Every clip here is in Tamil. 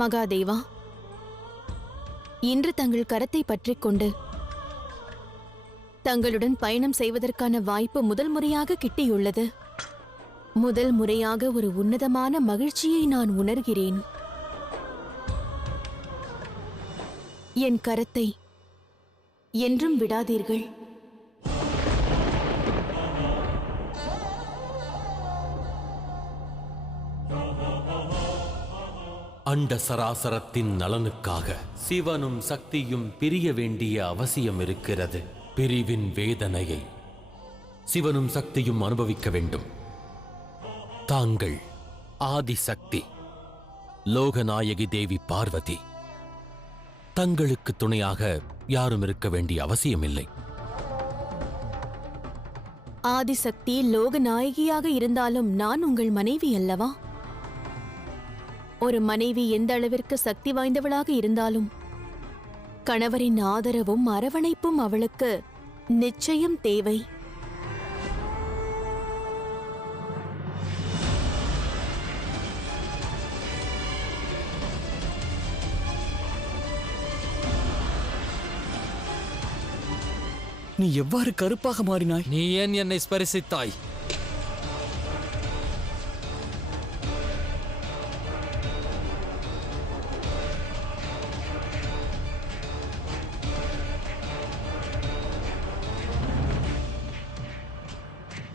மகாதேவா, இன்று தங்கள் கரத்தை பற்றிக் கொண்டு தங்களுடன் பயணம் செய்வதற்கான வாய்ப்பு முதல் முறையாக கிட்டியுள்ளது. முதல் முறையாக ஒரு உன்னதமான மகிழ்ச்சியை நான் உணர்கிறேன். என் கரத்தை என்றும் விடாதீர்கள். அண்ட சராசரத்தின் நலனுக்காக சிவனும் சக்தியும் பிரிய வேண்டிய அவசியம் இருக்கிறது. பிரிவின் வேதனையை சிவனும் சக்தியும் அனுபவிக்க வேண்டும். தாங்கள் ஆதிசக்தி லோகநாயகி தேவி பார்வதி. தங்களுக்கு துணையாக யாரும் இருக்க வேண்டிய அவசியமில்லை. ஆதிசக்தி லோகநாயகியாக இருந்தாலும் நான் உங்கள் மனைவி அல்லவா? ஒரு மனைவி எந்த அளவிற்கு சக்தி வாய்ந்தவளாக இருந்தாலும் கணவரின் ஆதரவும் அரவணைப்பும் அவளுக்கு நிச்சயம் தேவை. நீ எவ்வாறு கருப்பாக மாறினாய்? நீ ஏன் என்னை ஸ்பரிசித்தாய்?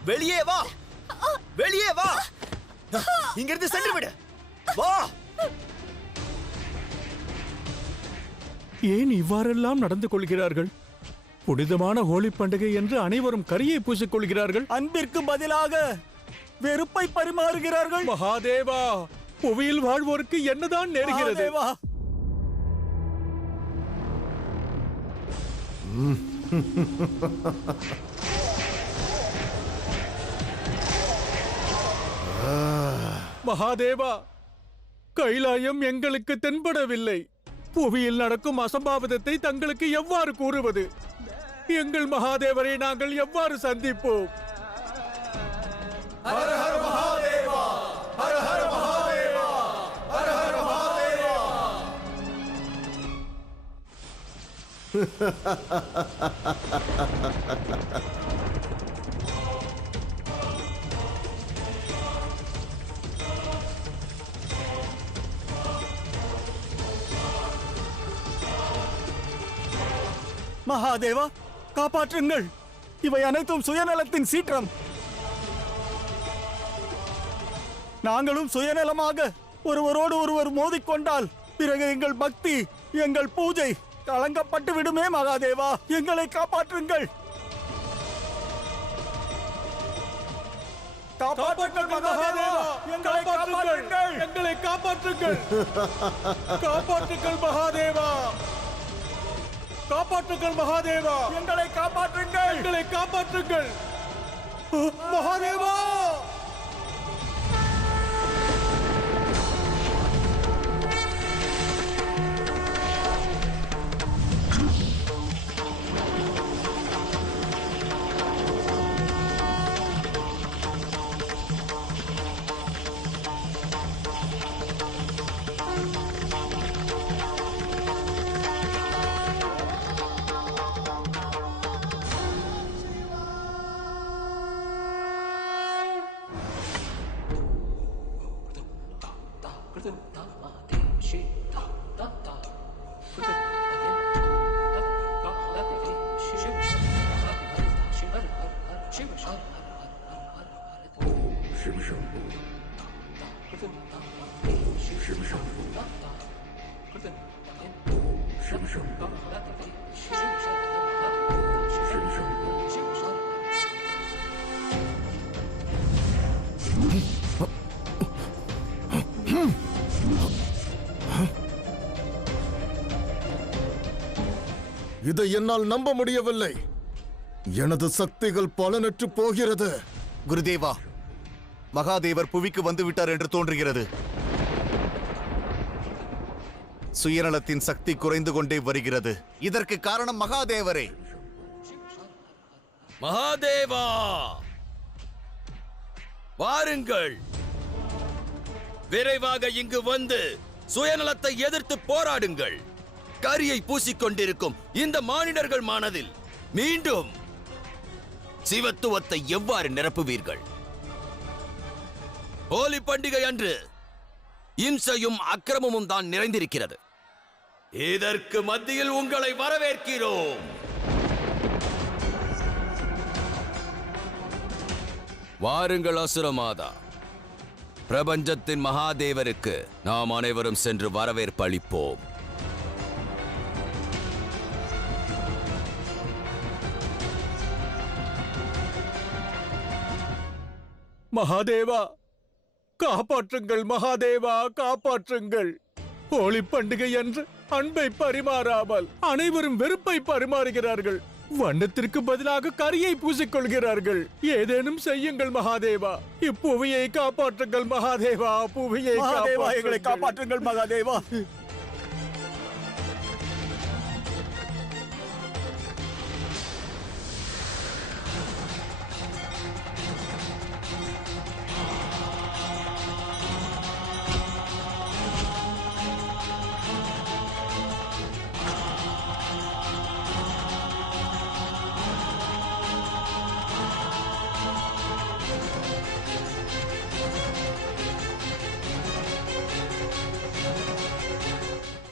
வெளியே வா, வெளியே வா, இங்கிருந்து சென்று விடு. வா. ஏன் இவ்வாறெல்லாம் நடந்து கொள்கிறார்கள்? புனிதமான ஹோலி பண்டிகை என்று அனைவரும் கரியை பூசிக்கொள்கிறார்கள். அன்பிற்கு பதிலாக வெறுப்பை பரிமாறுகிறார்கள். மகாதேவா, புவியில் வாழ்வோருக்கு என்னதான் நேருகிறது? மகாதேவா, கைலாயம் எங்களுக்கு தென்படவில்லை. புவியில் நடக்கும் அசம்பாவிதத்தை தங்களுக்கு எவ்வாறு கூறுவது? எங்கள் மகாதேவரை நாங்கள் எவ்வாறு சந்திப்போம்? ஹர ஹர மகாதேவா, ஹர ஹர மகாதேவா, ஹர ஹர மகாதேவா. மகாதேவா, காப்பாற்றுங்கள். இவை அனைத்தும் சுயநலத்தின் சீற்றம். நாங்களும் சுயநலமாக ஒருவரோடு ஒருவர் மோதிக்கொண்டால் பிறகு எங்கள் பக்தி, எங்கள் பூஜை களங்கப்பட்டு விடுமே. மகாதேவா, எங்களை காப்பாற்றுங்கள். காப்பாற்றுங்கள் மகாதேவா, எங்களை காப்பாற்றுங்கள். எங்களை காப்பாற்றுங்கள். காப்பாற்றுங்கள் மகாதேவா, காப்பாற்றுங்கள் மகாதேவா, எங்களை காப்பாற்றுங்கள். எங்களை காப்பாற்றுங்கள் மகாதேவா. இதை என்னால் நம்ப முடியவில்லை. எனது சக்திகள் பலனற்று போகிறது. குருதேவா, மகாதேவர் புவிக்கு வந்துவிட்டார் என்று தோன்றுகிறது. சுயநலத்தின் சக்தி குறைந்து கொண்டே வருகிறது. இதற்கு காரணம் மகாதேவரே. மகாதேவா, வாருங்கள். விரைவாக இங்கு வந்து சுயநலத்தை எதிர்த்து போராடுங்கள். கரியை பூசிக்கொண்டிருக்கும் இந்த மானிடர்கள் மனதில் மீண்டும் சிவத்துவத்தை எவ்வாறு நிரப்புவீர்கள்? ஹோலி பண்டிகை அன்று இம்சையும் அக்கிரமமும் தான் நிறைந்திருக்கிறது. இதற்கு மத்தியில் உங்களை வரவேற்கிறோம். வாருங்கள் அசுரமாதா. பிரபஞ்சத்தின் மகாதேவருக்கு நாம் அனைவரும் சென்று வரவேற்பு அளிப்போம். மகாதேவா காப்பாற்றுங்கள், மகாதேவா காப்பாற்றுங்கள். ஹோலி பண்டிகை அன்று அன்பை பரிமாறாமல் அனைவரும் வெறுப்பை பரிமாறுகிறார்கள். வண்ணத்திற்கு பதிலாக கரியை பூசிக்கொள்கிறார்கள். ஏதேனும் செய்யுங்கள் மகாதேவா. இப்புவியை காப்பாற்றுங்கள் மகாதேவா. புவியை மகாதேவா, எங்களை காப்பாற்றுங்கள் மகாதேவா.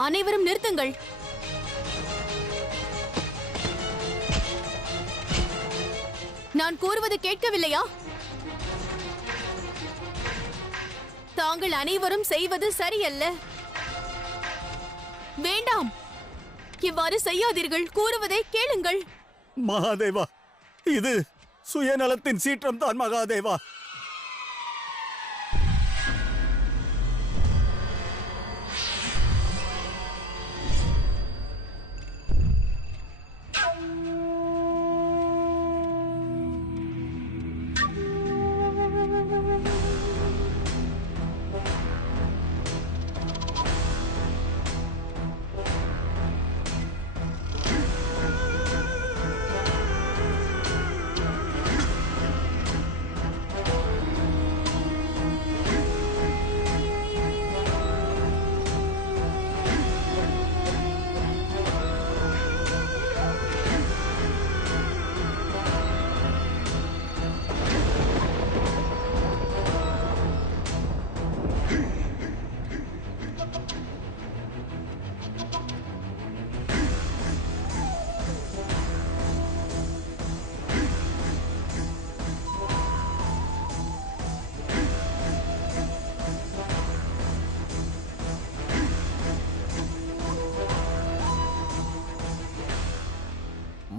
அனைவரும் நிறுத்துங்கள். நான் கூறுவது கேட்கவில்லையா? தாங்கள் அனைவரும் செய்வது சரியல்ல. வேண்டாம், இவ்வாறு செய்யாதீர்கள். கூறுவதை கேளுங்கள். மகாதேவா, இது சுயநலத்தின் சீற்றம் தான் மகாதேவா.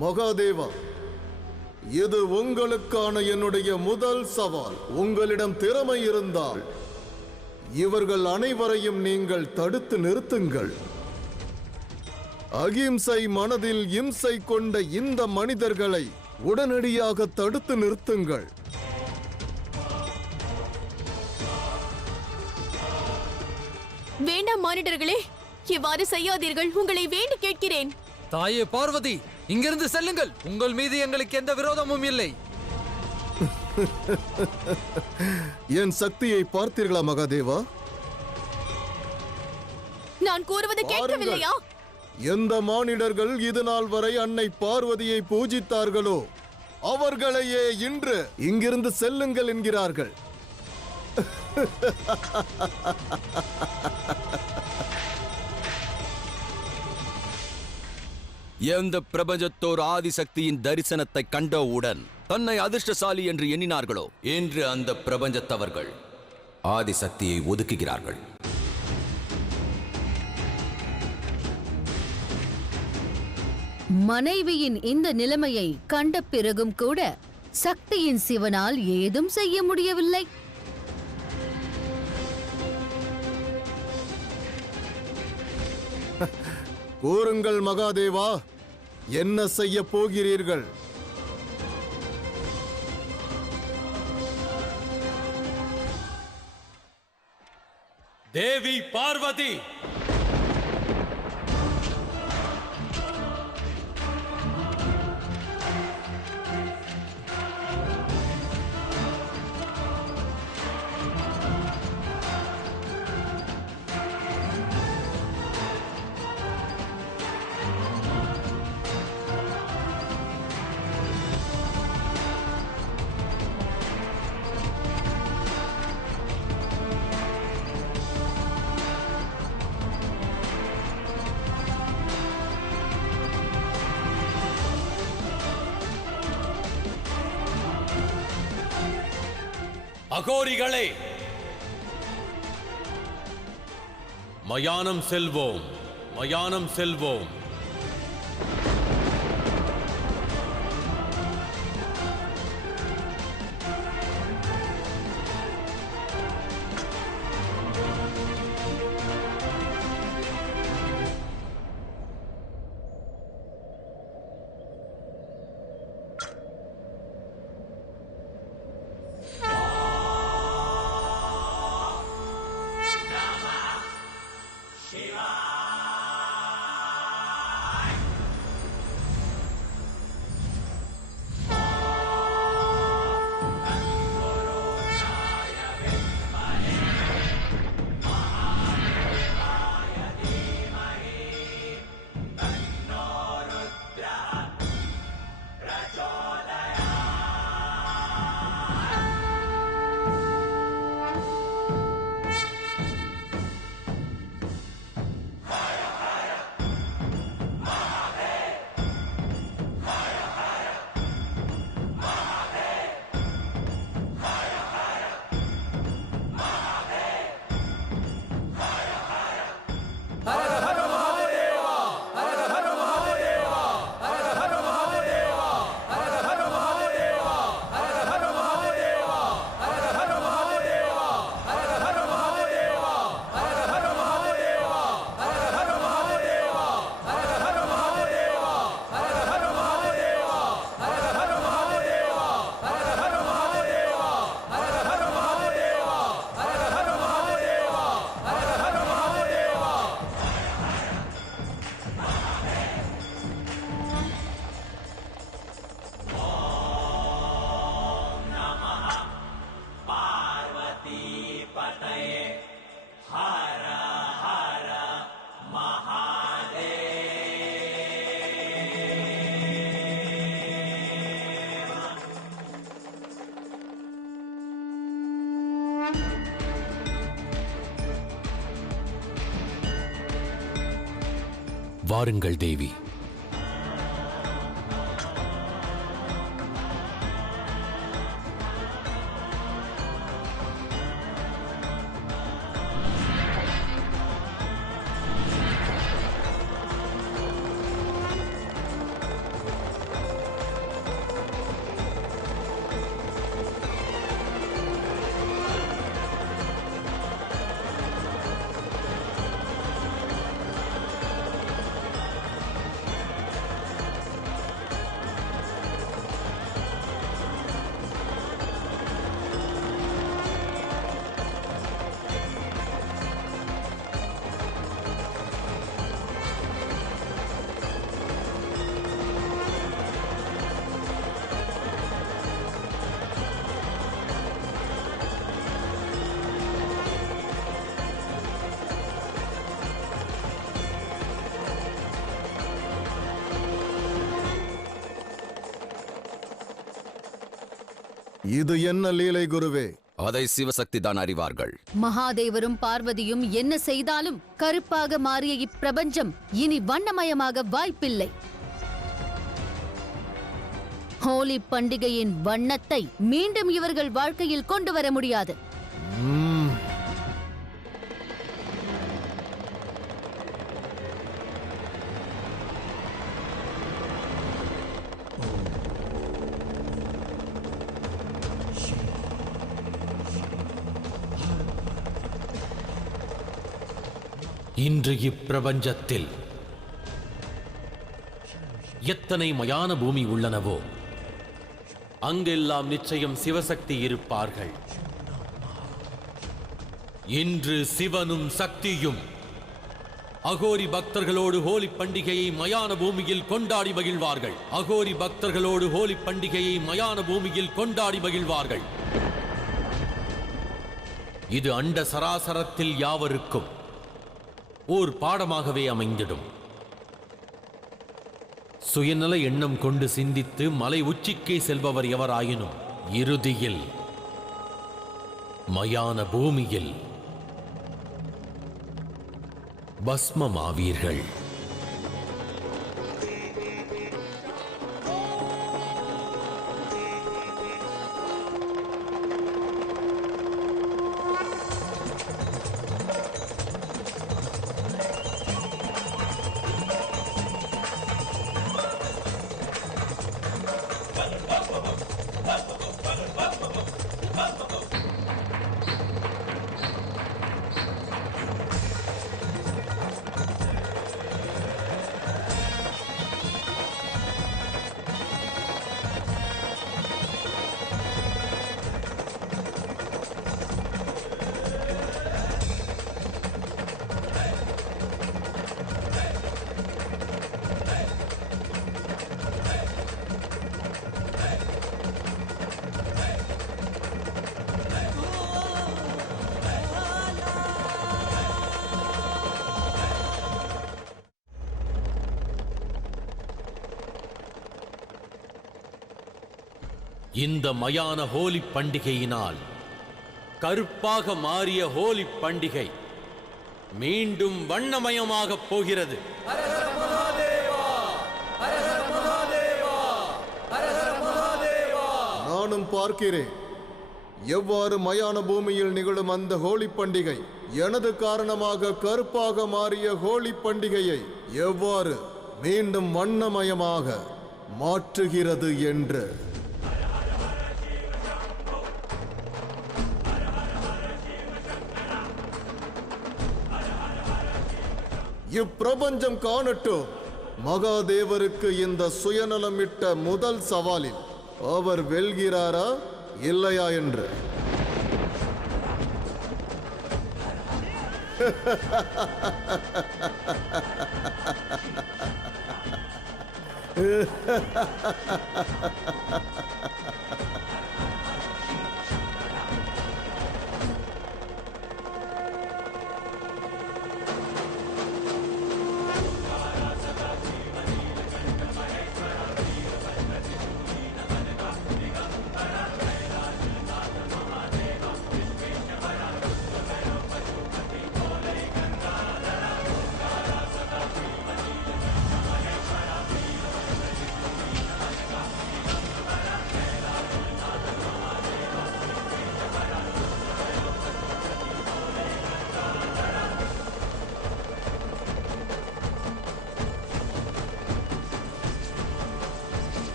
மகாதேவா, இது உங்களுக்கான என்னுடைய முதல் சவால். உங்களிடம் திறமை இருந்தால் இவர்கள் அனைவரையும் நீங்கள் தடுத்து நிறுத்துங்கள். அகிம்சை மனதில் இம்சை கொண்ட இந்த மனிதர்களை உடனடியாக தடுத்து நிறுத்துங்கள். வேண்டாம் மானிடர்களே, இவ்வாறு செய்யாதீர்கள். உங்களை வேண்டி கேட்கிறேன். தாயே பார்வதி, இங்கிருந்து செல்லுங்கள். உங்கள் மீது எங்களுக்கு எந்த விரோதமும் இல்லை. என் சக்தியை பார்த்தீர்களா மகாதேவா? நான் கூறுவது கேட்கவில்லையா? எந்த மானிடர்கள் இது நாள் வரை அன்னை பார்வதியை பூஜித்தார்களோ அவர்களையே இன்று இங்கிருந்து செல்லுங்கள் என்கிறார்கள். எந்த பிரபஞ்சத்தோர் ஆதிசக்தியின் தரிசனத்தை கண்டவுடன் தன்னை அதிர்ஷ்டசாலி என்று எண்ணினார்களோ, இன்று அந்த பிரபஞ்சத்தவர்கள் ஆதிசக்தியை ஒதுக்குகிறார்கள். மனைவியின் இந்த நிலைமையை கண்ட பிறகும் கூட சக்தியின் சிவனால் ஏதும் செய்ய முடியவில்லை. கூறுங்கள் மகாதேவா, என்ன செய்ய போகிறீர்கள்? தேவி பார்வதி, அகோரிகளே, மயானம் செல்வோம், மயானம் செல்வோம். வாருங்கள் தேவி. இது என்ன லீலை குருவே? அதை சிவசக்தி தான் அறிவார்கள். மகாதேவரும் பார்வதியும் என்ன செய்தாலும் கருப்பாக மாறிய இப்பிரபஞ்சம் இனி வண்ணமயமாக வாய்ப்பில்லை. ஹோலி பண்டிகையின் வண்ணத்தை மீண்டும் இவர்கள் வாழ்க்கையில் கொண்டு வர முடியாது. இன்று இப்பிரபஞ்சத்தில் எத்தனை மயான பூமி உள்ளனவோ அங்கெல்லாம் நிச்சயம் சிவசக்தி இருப்பார்கள். இன்று சிவனும் சக்தியும் அகோரி பக்தர்களோடு ஹோலி பண்டிகையை மயான பூமியில் கொண்டாடி மகிழ்வார்கள். அகோரி பக்தர்களோடு ஹோலி பண்டிகையை மயான பூமியில் கொண்டாடி மகிழ்வார்கள். இது அண்ட சராசரத்தில் யாவருக்கும் ஓர் பாடமாகவே அமைந்திடும். சுயநல எண்ணம் கொண்டு சிந்தித்து மலை உச்சிக்கே செல்பவர் எவராயினும் இறுதியில் மயான பூமியில் பஸ்மமாவீர்கள். இந்த மயான ஹோலி பண்டிகையினால் கருப்பாக மாறிய ஹோலி பண்டிகை மீண்டும் வண்ணமயமாகப் போகிறது. நானும் பார்க்கிறேன் எவ்வாறு மயான பூமியில் நிகழும் அந்த ஹோலி பண்டிகை எனது காரணமாக கருப்பாக மாறிய ஹோலி பண்டிகையை எவ்வாறு மீண்டும் வண்ணமயமாக மாற்றுகிறது என்று. இப்பிரபஞ்சம் காணட்டும் மகாதேவருக்கு இந்த சுயநலமிட்ட முதல் சவாலில் அவர் வெல்கிறாரா இல்லையா என்று.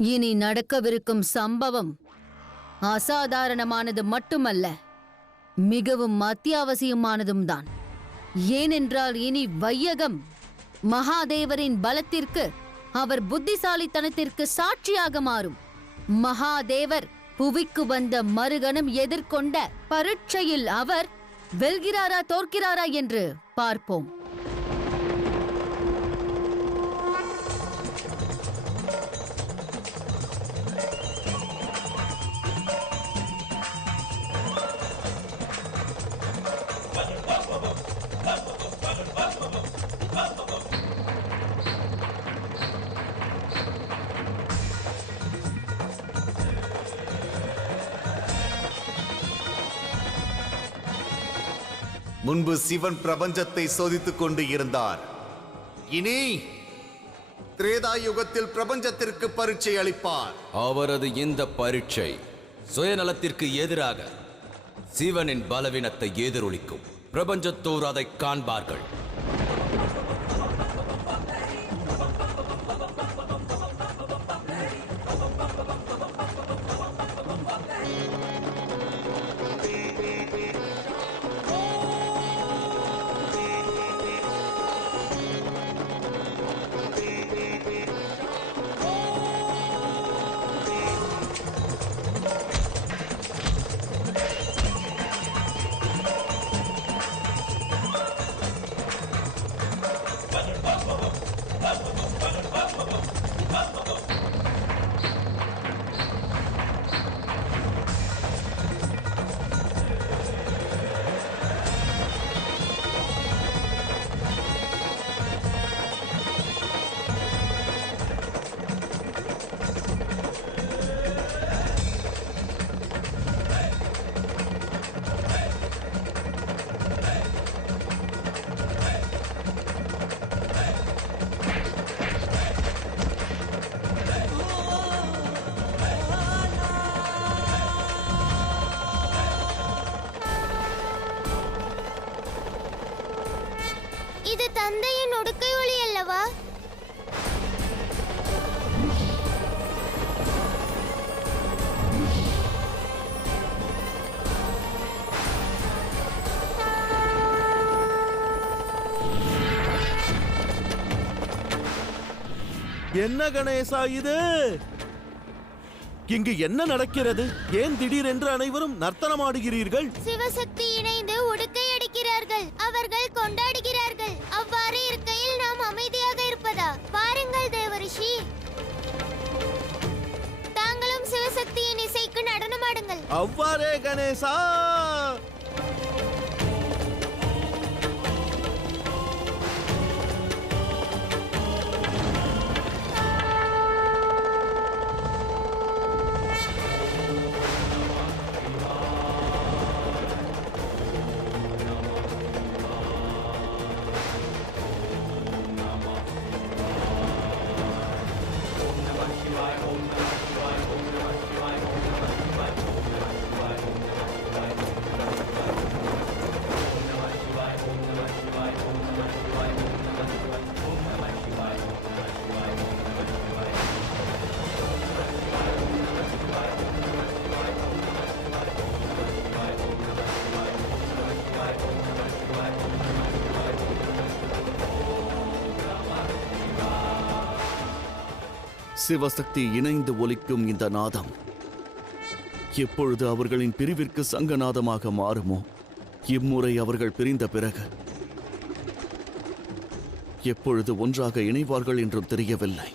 இனி நடக்கவிருக்கும் சம்பவம் அசாதாரணமானது மட்டுமல்ல, மிகவும் அத்தியாவசியமானதும் தான். ஏனென்றால் இனி வையகம் மகாதேவரின் பலத்திற்கு, அவர் புத்திசாலித்தனத்திற்கு சாட்சியாக மாறும். மகாதேவர் புவிக்கு வந்த மறுகணம் எதிர்கொண்ட பரீட்சையில் அவர் வெல்கிறாரா தோற்கிறாரா என்று பார்ப்போம். முன்பு சிவன் பிரபஞ்சத்தை சோதித்துக் கொண்டு இருந்தார். இனி திரேதா யுகத்தில் பிரபஞ்சத்திற்கு பரீட்சை அளிப்பார். அவரது இந்த பரீட்சை சுயநலத்திற்கு எதிராக சிவனின் பலவீனத்தை எதிரொலிக்கும். பிரபஞ்சத்தோர் அதை காண்பார்கள். இது தந்தையின் ஒடுக்கை ஒளி அல்லவா? என்ன கணேசா இது? இங்கு என்ன நடக்கிறது? ஏன் திடீரென்று அனைவரும் நர்த்தனமாடுகிறீர்கள்? சிவசக்தி இணைந்து உடுக்கை அடிக்கிறார்கள். அவர்கள் கொண்டாடுகிறார்கள். அவ்வாறு இருக்கையில் நாம் அமைதியாக இருப்பதா? பாருங்கள் தேவரிஷி, தாங்களும் சிவசக்தியின் இசைக்கு நடனமாடுங்கள். அவ்வாறே கணேசா. சிவசக்தி இணைந்து ஒலிக்கும் இந்த நாதம் எப்பொழுது அவர்களின் பிரிவிற்கு சங்கநாதமாக மாறுமோ, இம்முறை அவர்கள் பிரிந்த பிறகு எப்பொழுது ஒன்றாக இணைவார்கள் என்றும் தெரியவில்லை.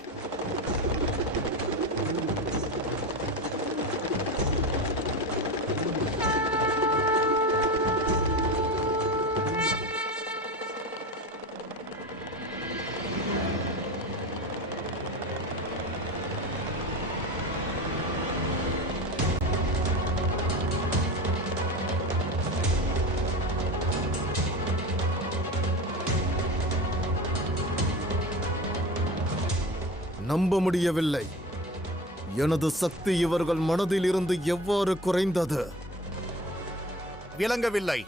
நம்ப முடியவில்லை. எனது சக்தி இவர்கள் மனதில் இருந்து எவ்வாறு குறைந்தது? விளங்கவில்லை.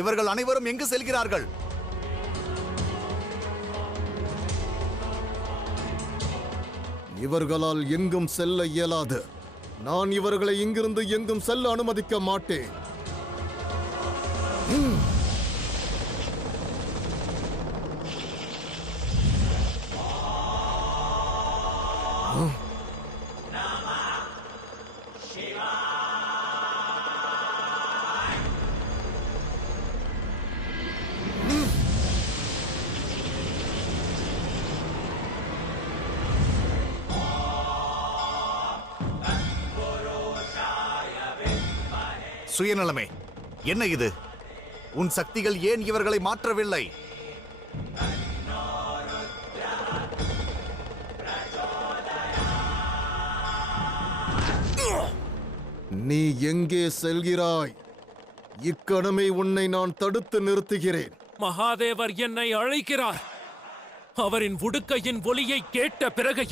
இவர்கள் அனைவரும் எங்கு செல்கிறார்கள்? இவர்களால் எங்கும் செல்ல இயலாது. நான் இவர்களை இங்கிருந்து எங்கும் செல்ல அனுமதிக்க மாட்டேன். சுயநலமே, என்ன இது? உன் சக்திகள் ஏன் இவர்களை மாற்றவில்லை? நீ எங்கே செல்கிறாய்? இக்கணமே உன்னை நான் தடுத்து நிறுத்துகிறேன். மகாதேவர் என்னை அழைக்கிறார். அவரின் உடுக்கையின் ஒலியை கேட்ட பிறகு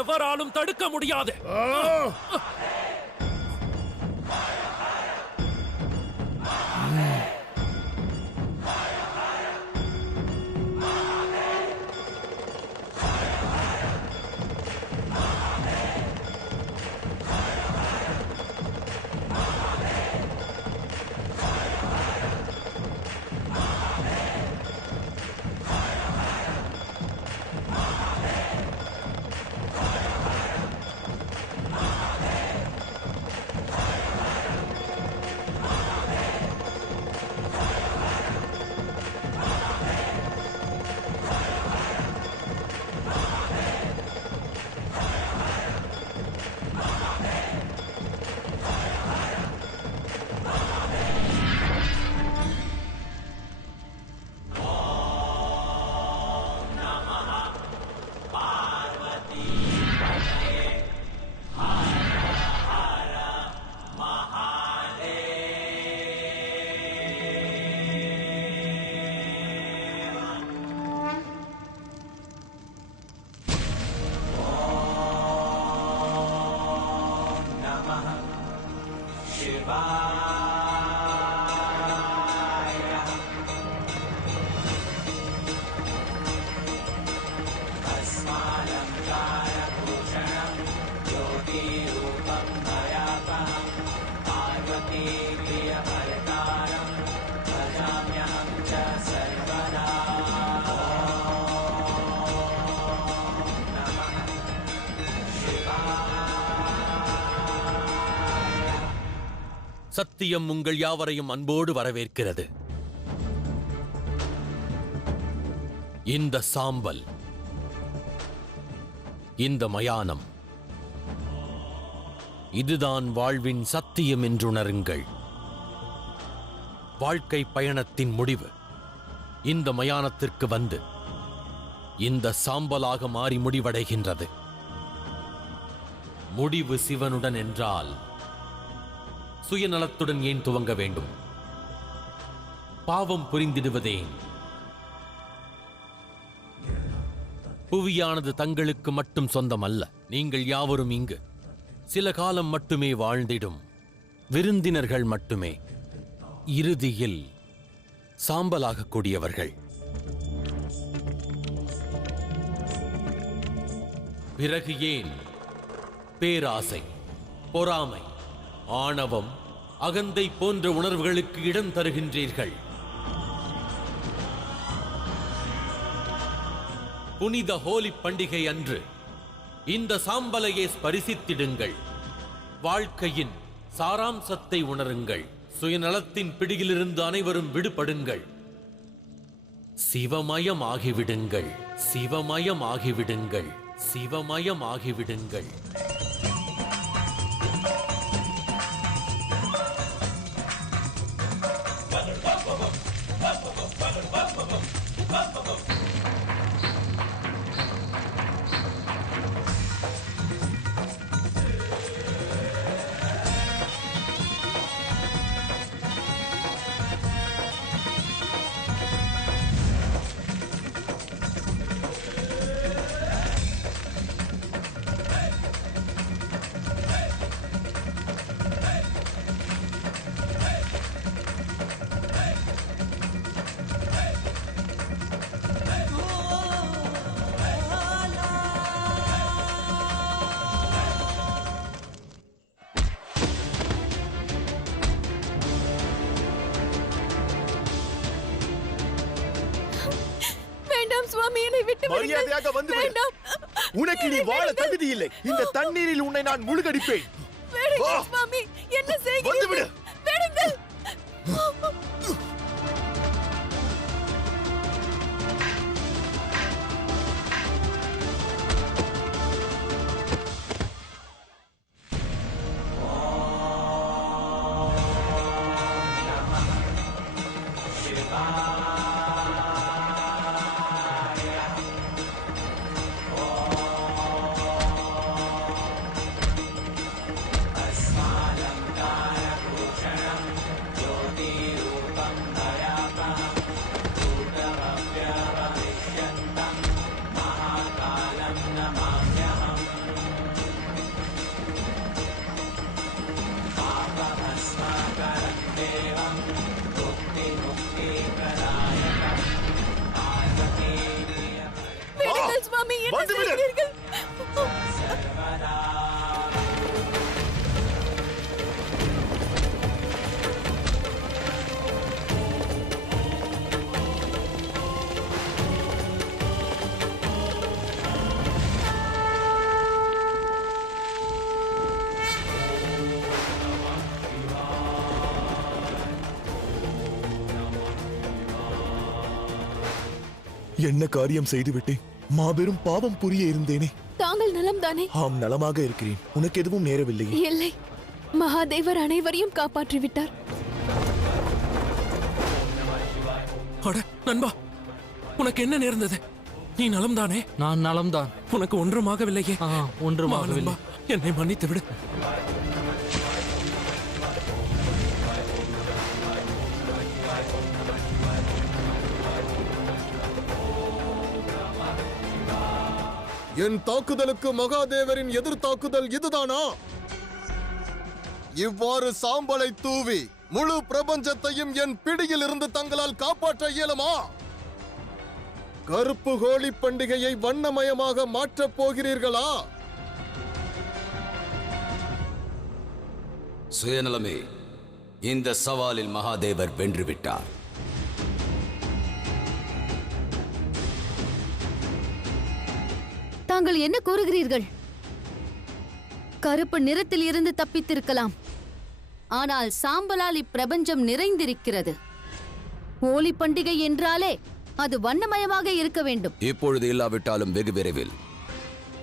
எவராலும் தடுக்க முடியாது. சத்தியம் உங்கள் யாவரையும் அன்போடு வரவேற்கிறது. இந்த சாம்பல், இந்த மயானம், இதுதான் வாழ்வின் சத்தியம் என்றுணருங்கள். வாழ்க்கை பயணத்தின் முடிவு இந்த மயானத்திற்கு வந்து இந்த சாம்பலாக மாறி முடிவடைகின்றது. முடிவு சிவனுடன் என்றால் சுயநலத்துடன் ஏன் துவங்க வேண்டும்? பாவம் புரிந்திடுவதேன்? புவியானது தங்களுக்கு மட்டும் சொந்தம் அல்ல. நீங்கள் யாவரும் இங்கு சில காலம் மட்டுமே வாழ்ந்திடும் விருந்தினர்கள் மட்டுமே. இறுதியில் சாம்பலாகக்கூடியவர்கள். பிறகு ஏன் பேராசை, பொறாமை, ஆணவம், அகந்தை போன்ற உணர்வுகளுக்கு இடம் தருகின்றீர்கள்? புனித ஹோலி பண்டிகை அன்று இந்த சாம்பலையே ஸ்பரிசித்திடுங்கள். வாழ்க்கையின் சாராம்சத்தை உணருங்கள். சுயநலத்தின் பிடியிலிருந்து அனைவரும் விடுபடுங்கள். சிவமயமாகிவிடுங்கள். சிவமயமாகிவிடுங்கள். சிவமயமாகிவிடுங்கள். வேண்டாம் சுவாமி, என்னை விட்டு மரியாதையாக வந்து விடு. வேண்டாம். உனக்கு நீ வாழ தகுதி இல்லை. இந்த தண்ணீரில் உன்னை நான் முழுகடிப்பேன். வேண்டாம் சுவாமி, என்ன வந்து செய்கிறீர்கள்? விடு. வேண்டுங்கள். வேண்டுங்கள் சுவாமி, என்ன வந்து விடு. செய்கிறீர்கள்? என்ன காரியம் செய்து விட்டேன்? மாபெரும் பாவம் புரிய இருந்தேனே. தாங்கள் நலம்தானே? ஆம், நலமாக இருக்கிறேன். உனக்கு எதுவும் நேரவில்லையே? இல்லை, மகாதேவர் அனைவரையும் காப்பாற்றி விட்டார். அட நண்பா, உனக்கு என்ன நேர்ந்தது? நீ நலம்தானே? நான் நலம்தான். உனக்கு ஒன்றுமாகவில்லையே? ஒன்றுமாகவில்லை. நண்பா, என்னை மன்னித்து விடு. என் தாக்குதலுக்கு மகாதேவரின் எதிர் தாக்குதல் இதுதானா? இவ்வாறு சாம்பலை தூவி முழு பிரபஞ்சத்தையும் என் பிடியில் இருந்து தங்களால் காப்பாற்ற இயலுமா? கருப்பு ஹோலி பண்டிகையை வண்ணமயமாக மாற்றப் போகிறீர்களா? சுயநலமே, இந்த சவாலில் மகாதேவர் வென்றுவிட்டார். தாங்கள் என்ன கூறுகிறீர்கள்? கருப்பு நிறத்தில் இருந்து தப்பித்திருக்கலாம், ஆனால் சாம்பலால் இப்பிரபஞ்சம் நிறைந்திருக்கிறது. ஹோலி பண்டிகை என்றாலே அது வண்ணமயமாக இருக்க வேண்டும். இப்பொழுது இல்லாவிட்டாலும் வெகு விரைவில்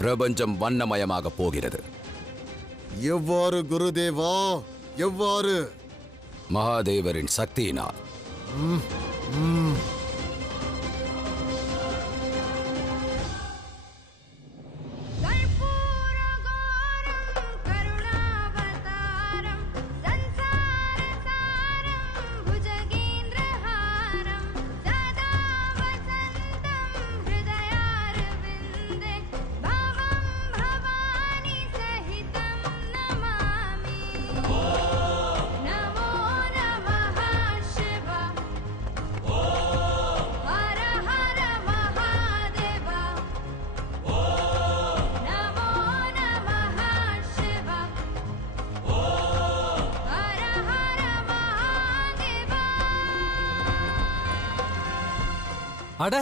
பிரபஞ்சம் வண்ணமயமாக போகிறது. எவ்வாறு குருதேவா? எவ்வாறு? மகாதேவரின் சக்தியினால். அட,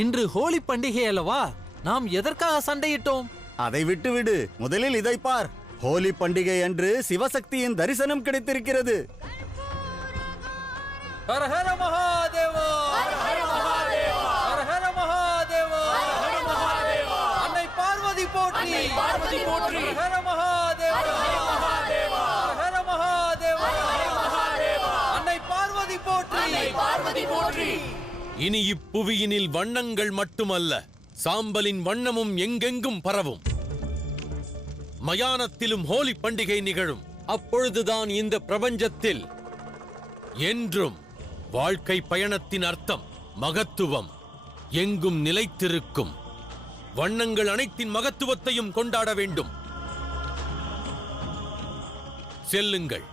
இன்று ஹோலி பண்டிகை அல்லவா? நாம் எதற்காக சண்டையிட்டோம்? அதை விட்டுவிடு, முதலில் இதை பார். ஹோலி பண்டிகை அன்று சிவசக்தியின் தரிசனம் கிடைத்திருக்கிறது. ஹர ஹர மகாதேவா, ஹர ஹர மகாதேவா, ஹர ஹர மகாதேவா, ஹர ஹர மகாதேவா. அன்னை பார்வதி போற்றி, அன்னை பார்வதி போற்றி. ஹர ஹர மகாதேவா, ஹர ஹர மகாதேவா, ஹர ஹர மகாதேவா, ஹர ஹர மகாதேவா. அன்னை பார்வதி போற்றி, அன்னை பார்வதி போற்றி. இனி இப்புவியினில் வண்ணங்கள் மட்டுமல்ல, சாம்பலின் வண்ணமும் எங்கெங்கும் பரவும். மயானத்திலும் ஹோலி பண்டிகை நிகழும். அப்பொழுதுதான் இந்த பிரபஞ்சத்தில் என்றும் வாழ்க்கை பயணத்தின் அர்த்தம், மகத்துவம் எங்கும் நிலைத்திருக்கும். வண்ணங்கள் அனைத்தின் மகத்துவத்தையும் கொண்டாட வேண்டும். செல்லுங்கள்,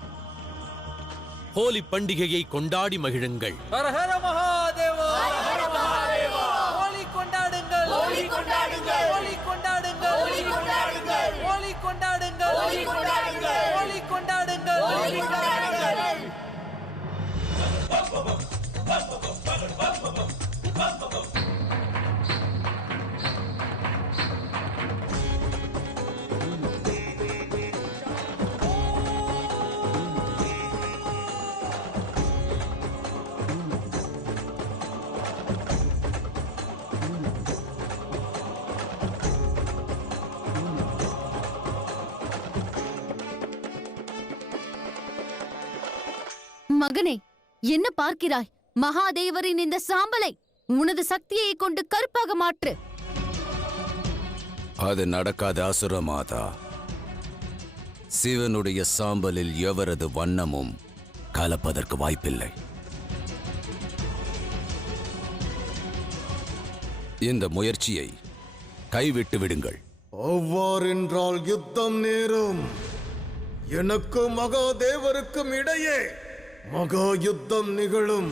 ஹோலி பண்டிகையை கொண்டாடி மகிழுங்கள். ஹர ஹர மகாதேவா, ஹர ஹர மகாதேவா. ஹோலி கொண்டாடுங்கள், ஹோலி கொண்டாடுங்கள், ஹோலி கொண்டாடுங்கள், ஹோலி கொண்டாடுங்கள், ஹோலி கொண்டாடுங்கள், ஹோலி கொண்டாடுங்கள், ஹோலி கொண்டாடுங்கள், ஹோலி கொண்டாடுங்கள். மகனே, என்ன பார்க்கிறாய்? மகாதேவரின் இந்த சாம்பலை உனது சக்தியை கொண்டு கருப்பாக மாற்று. அது நடக்காத அசுர மாதா. சிவனுடைய சாம்பலில் எவரது வண்ணமும் கலப்பதற்கு வாய்ப்பில்லை. இந்த முயற்சியை கைவிட்டு விடுங்கள். அவ்வாறென்றால் யுத்தம் நேரும். எனக்கும் மகாதேவருக்கும் இடையே மகா யுத்தம் நிகழும்.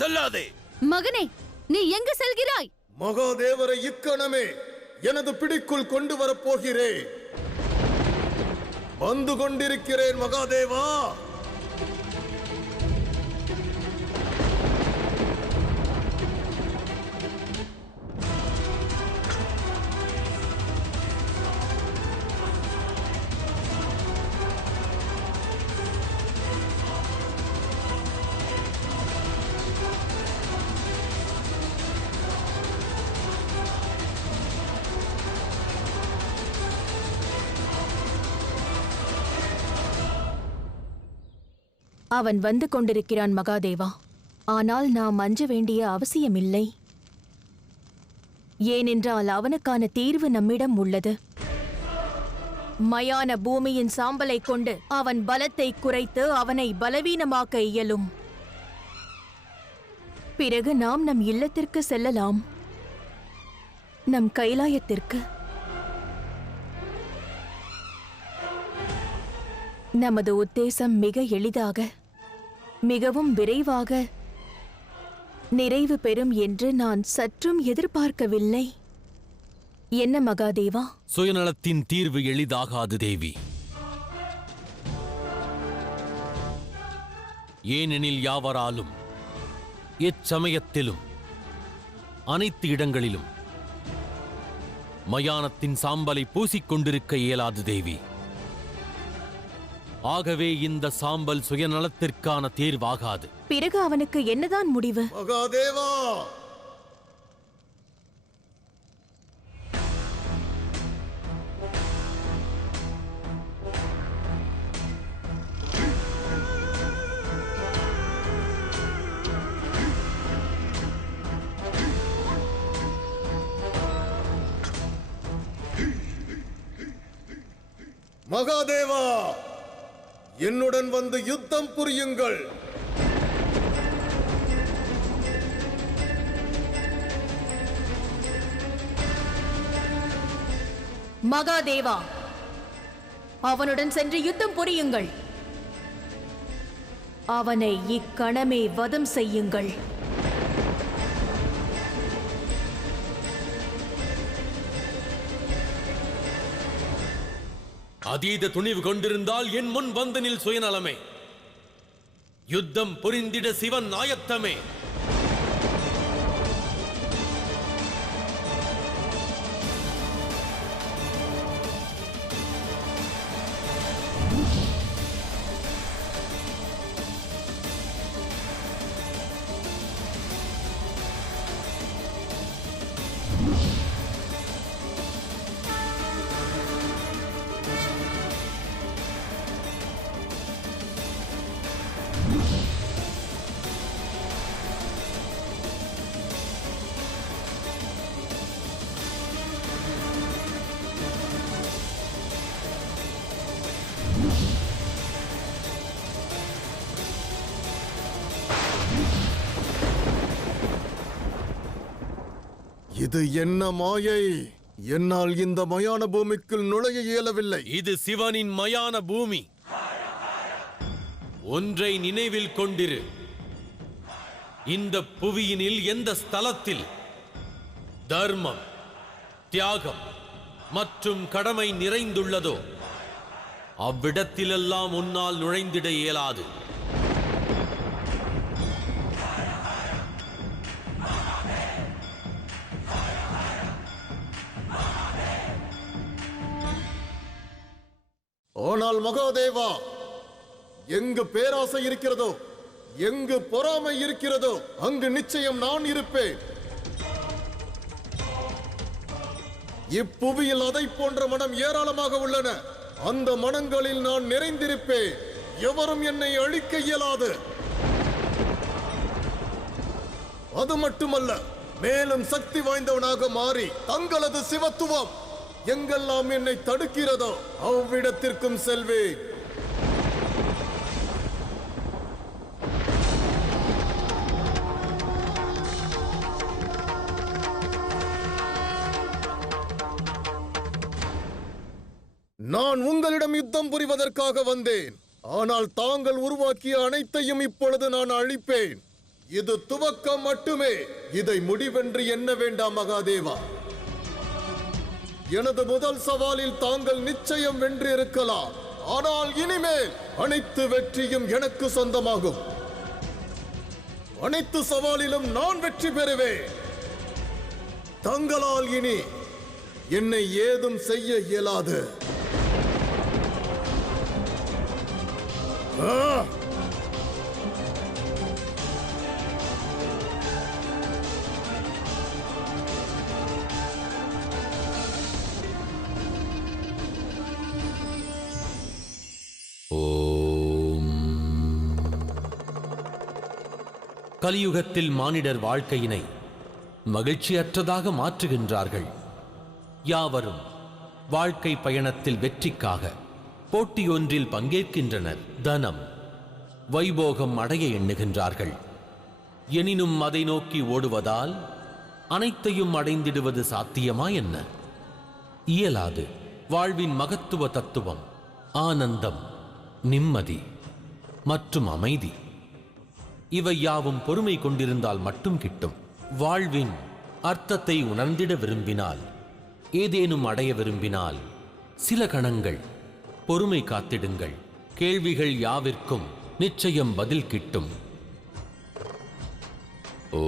செல்லாதே மகனே, நீ எங்கு செல்கிறாய்? மகாதேவரை இக்கணமே எனது பிடிக்குள் கொண்டு வரப்போகிறேன். வந்து கொண்டிருக்கிறேன் மகாதேவா. அவன் வந்து கொண்டிருக்கிறான் மகாதேவா. ஆனால் நாம் அஞ்ச வேண்டிய அவசியமில்லை. ஏனென்றால் அவனுக்கான தீர்வு நம்மிடம் உள்ளது. மயான பூமியின் சாம்பலை கொண்டு அவன் பலத்தை குறைத்து அவனை பலவீனமாக்க இயலும். பிறகு நாம் நம் இல்லத்திற்கு செல்லலாம், நம் கைலாயத்திற்கு. நமது உத்தேசம் மிக எளிதாக, மிகவும் விரைவாக நிறைவு பெறும் என்று நான் சற்றும் எதிர்பார்க்கவில்லை. என்ன மகாதேவா? சுயநலத்தின் தீர்வு எளிதாகாது தேவி. ஏனெனில் யாவராலும் எச்சமயத்திலும் அனைத்து இடங்களிலும் மயானத்தின் சாம்பலை பூசிக்கொண்டிருக்க இயலாது தேவி. ஆகவே இந்த சாம்பல் சுயநலத்திற்கான தீர்வாகாது. பிறகு அவனுக்கு என்னதான் முடிவு? மகாதேவா, மகாதேவா, என்னுடன் வந்து யுத்தம் புரியுங்கள். மகாதேவா, அவனுடன் சென்று யுத்தம் புரியுங்கள். அவனை இக்கணமே வதம் செய்யுங்கள். அதீத துணிவு கொண்டிருந்தால் என் முன் வந்து நில் சுயநலமே. யுத்தம் புரிந்திட சிவன் ஆயத்தமே. இது என்ன மாயை? என்னால் இந்த மயான பூமிக்குள் நுழைய இயலவில்லை. இது சிவனின் மயான பூமி. ஒன்றை நினைவில் கொண்டிரு. இந்த புவியினில் எந்த ஸ்தலத்தில் தர்மம், தியாகம் மற்றும் கடமை நிறைந்துள்ளதோ அவ்விடத்திலெல்லாம் உன்னால் நுழைந்திட இயலாது. ஆனால் மகாதேவா, எங்கு பேராசை இருக்கிறதோ, எங்கு பொறாமை இருக்கிறதோ, அங்கு நிச்சயம் நான் இருப்பேன். இப்புவியில் அதை போன்ற மனம் ஏராளமாக உள்ளன. அந்த மனங்களில் நான் நிறைந்திருப்பேன். எவரும் என்னை அழிக்க இயலாது. அது மட்டுமல்ல, மேலும் சக்தி வாய்ந்தவனாக மாறி தங்களது சிவத்துவம் எங்கெல்லாம் என்னை தடுக்கிறதோ அவ்விடத்திற்கும் செல்வேன். நான் உங்களிடம் யுத்தம் புரிவதற்காக வந்தேன். ஆனால் தாங்கள் உருவாக்கிய அனைத்தையும் இப்பொழுது நான் அழிப்பேன். இது துவக்கம் மட்டுமே. இதை முடிவென்று எண்ண வேண்டாம் மகாதேவா. எனது முதல் சவாலில் தாங்கள் நிச்சயம் வென்றிருக்கலாம். ஆனால் இனிமேல் அனைத்து வெற்றியும் எனக்கு சொந்தமாகும். அனைத்து சவாலிலும் நான் வெற்றி பெறுவேன். தங்களால் இனி என்னை ஏதும் செய்ய இயலாது. கலியுகத்தில் மானிடர் வாழ்க்கையினை மகிழ்ச்சியற்றதாக மாற்றுகின்றார்கள். யாவரும் வாழ்க்கை பயணத்தில் வெற்றிக்காக போட்டியொன்றில் பங்கேற்கின்றனர். தனம், வைபோகம் அடைய எண்ணுகின்றார்கள். எனினும் அதை நோக்கி ஓடுவதால் அனைத்தையும் அடைந்திடுவது சாத்தியமா என்ன? இயலாது. வாழ்வின் மகத்துவ தத்துவம் ஆனந்தம், நிம்மதி மற்றும் அமைதி, இவை யாவும் பொறுமை கொண்டிருந்தால் மட்டும் கிட்டும். வாழ்வின் அர்த்தத்தை உணர்ந்திட விரும்பினால், ஏதேனும் அடைய விரும்பினால் சில கணங்கள் பொறுமை காத்திடுங்கள். கேள்விகள் யாவிற்கும் நிச்சயம் பதில் கிட்டும். ஓ